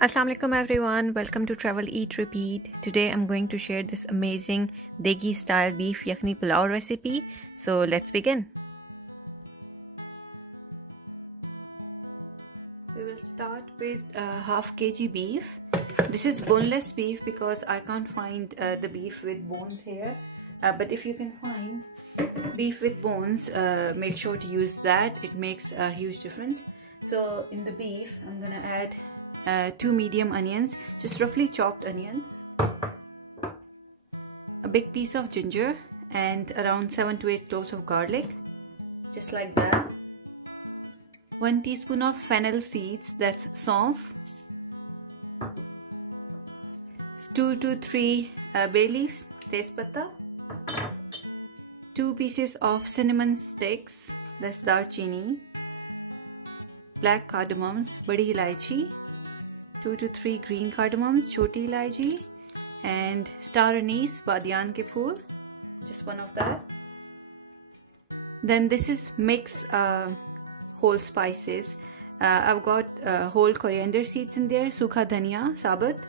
Assalamu alaikum everyone, welcome to Travel Eat Repeat. Today I'm going to share this amazing Degi style beef yakhni pulao recipe. So let's begin. We will start with half kg beef. This is boneless beef because I can't find the beef with bones here. But if you can find beef with bones, make sure to use that. It makes a huge difference. So in the beef, I'm gonna add 2 medium onions, just roughly chopped onions, a big piece of ginger, and around 7 to 8 cloves of garlic, just like that. 1 teaspoon of fennel seeds, that's saunf. 2 to 3 bay leaves, patta. 2 pieces of cinnamon sticks, that's cheeni. Black cardamoms, Bari ilaichi. 2 to 3 green cardamoms, Choti ilaichi, and star anise, Badiyan ke phool, just one of that. Then this is mix whole spices. I've got whole coriander seeds in there, sukha dhaniya, sabut,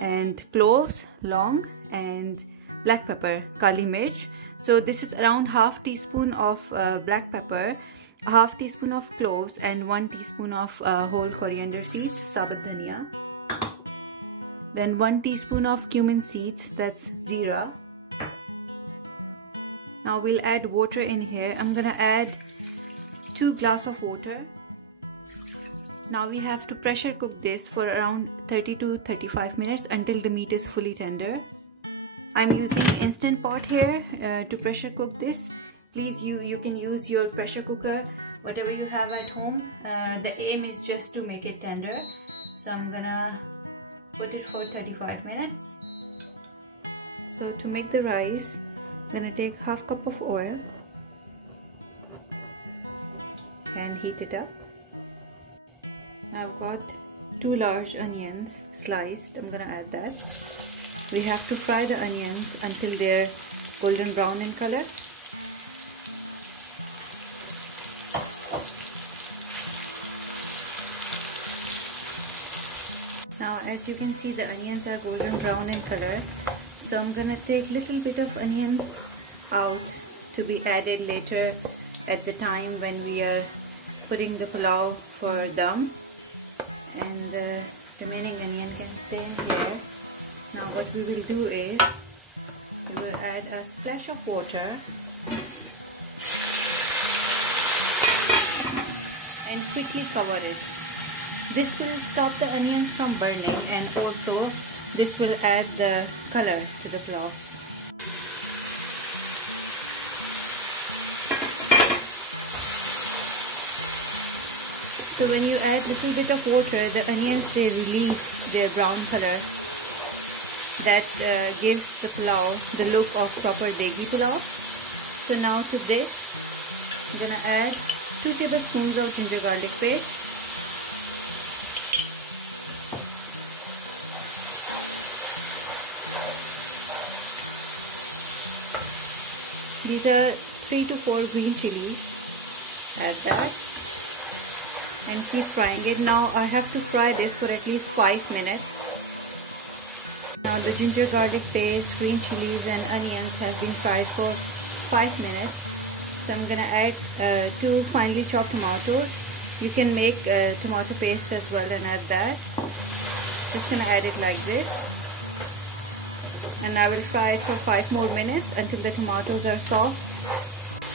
and cloves, long, and black pepper, kali mirch. So this is around half teaspoon of black pepper, half teaspoon of cloves, and 1 teaspoon of whole coriander seeds, sabut dhaniya. Then 1 teaspoon of cumin seeds, that's zira. Now we'll add water in here. I'm gonna add 2 glasses of water. Now we have to pressure cook this for around 30 to 35 minutes until the meat is fully tender. I'm using instant pot here to pressure cook this. Please, you can use your pressure cooker, whatever you have at home. The aim is just to make it tender. So I'm gonna put it for 35 minutes. So to make the rice, I'm gonna take half cup of oil and heat it up. I've got 2 large onions sliced. I'm gonna add that. We have to fry the onions until they're golden brown in color. Now as you can see, the onions are golden brown in color. So I'm gonna take little bit of onion out to be added later at the time when we are putting the pulao for dum. And the remaining onion can stay in here. Now what we will do is, we will add a splash of water and quickly cover it. This will stop the onions from burning, and also this will add the color to the pulao. So when you add little bit of water, the onions, they release their brown color. That gives the pulao the look of proper Degi Pulao. So now to this, I'm gonna add 2 tablespoons of ginger garlic paste. These are 3 to 4 green chilies. Add that and keep frying it. Now I have to fry this for at least 5 minutes. Now the ginger garlic paste, green chilies and onions have been fried for 5 minutes. So I'm gonna add 2 finely chopped tomatoes. You can make tomato paste as well and add that. Just gonna add it like this. And I will fry it for 5 more minutes until the tomatoes are soft.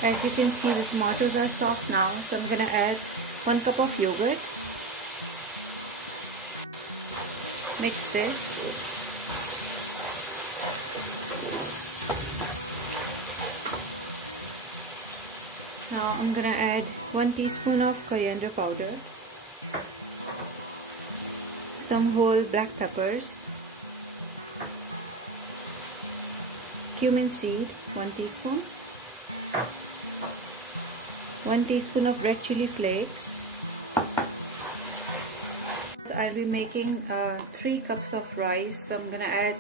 As you can see, the tomatoes are soft now. So I'm gonna add 1 cup of yogurt. Mix this. Now I'm gonna add 1 teaspoon of coriander powder, some whole black peppers, cumin seed, 1 teaspoon, 1 teaspoon of red chili flakes. So I'll be making 3 cups of rice, so I'm gonna add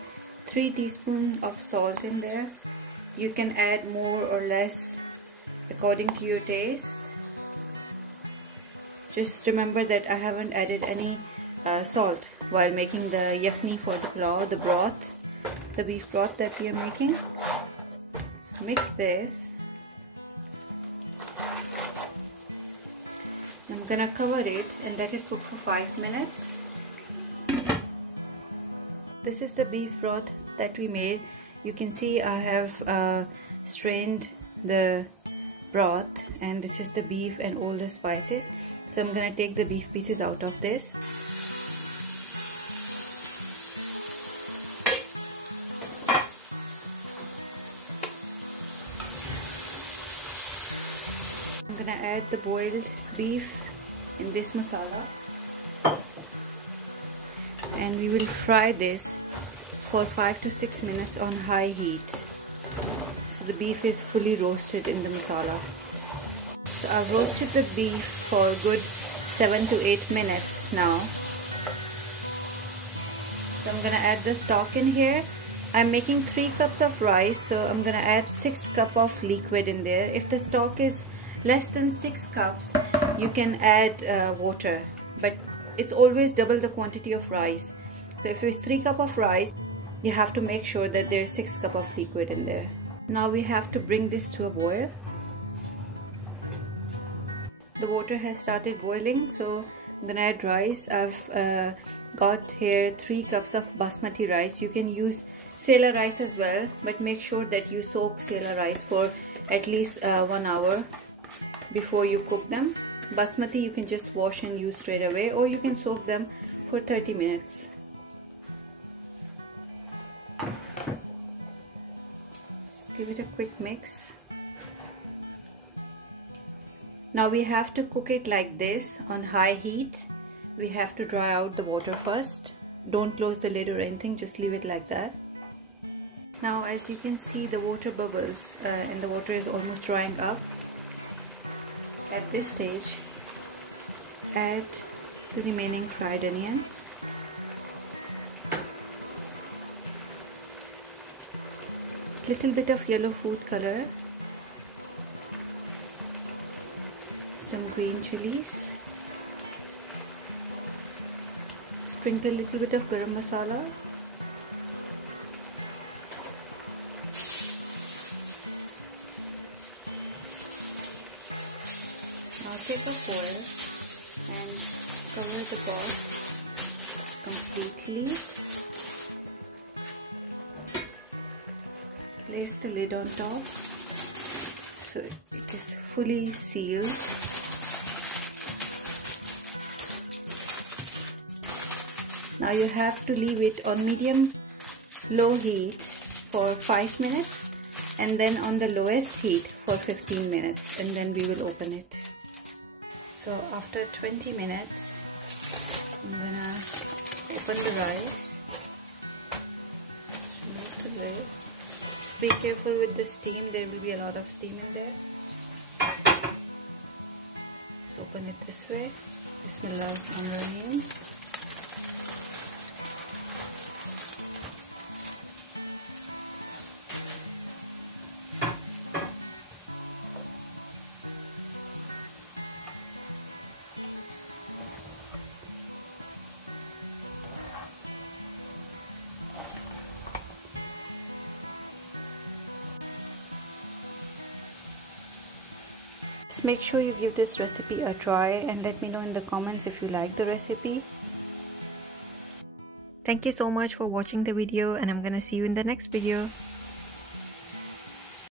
3 teaspoons of salt in there. You can add more or less according to your taste. Just remember that I haven't added any salt while making the yakhni for the pulao, the broth, the beef broth that we are making. So mix this. I'm gonna cover it and let it cook for 5 minutes. This is the beef broth that we made. You can see I have strained the broth, and this is the beef and all the spices. So I'm gonna take the beef pieces out of this. I'm gonna add the boiled beef in this masala, and we will fry this for 5 to 6 minutes on high heat. So the beef is fully roasted in the masala. So I've roasted the beef for a good 7 to 8 minutes now. So I'm gonna add the stock in here. I'm making 3 cups of rice, so I'm gonna add 6 cups of liquid in there. If the stock is less than 6 cups, you can add water, but it's always double the quantity of rice. So if it's 3 cups of rice, you have to make sure that there's 6 cups of liquid in there. Now we have to bring this to a boil. The water has started boiling, so I'm gonna add rice. I've got here 3 cups of basmati rice. You can use sela rice as well, but make sure that you soak sela rice for at least 1 hour before you cook them. Basmati you can just wash and use straight away, or you can soak them for 30 minutes. Just give it a quick mix. Now we have to cook it like this on high heat. We have to dry out the water first. Don't close the lid or anything, just leave it like that. Now as you can see, the water bubbles and the water is almost drying up. At this stage, add the remaining fried onions. Little bit of yellow food color. Some green chilies. Sprinkle a little bit of garam masala. Now take a foil and cover the pot completely. Place the lid on top so it is fully sealed. Now you have to leave it on medium-low heat for 5 minutes, and then on the lowest heat for 15 minutes, and then we will open it. So after 20 minutes, I'm gonna open the rice. Remove the lid. Just be careful with the steam, there will be a lot of steam in there. Just open it this way. Bismillahirrahmanirrahim. Just make sure you give this recipe a try and let me know in the comments if you like the recipe. Thank you so much for watching the video, and I'm gonna see you in the next video.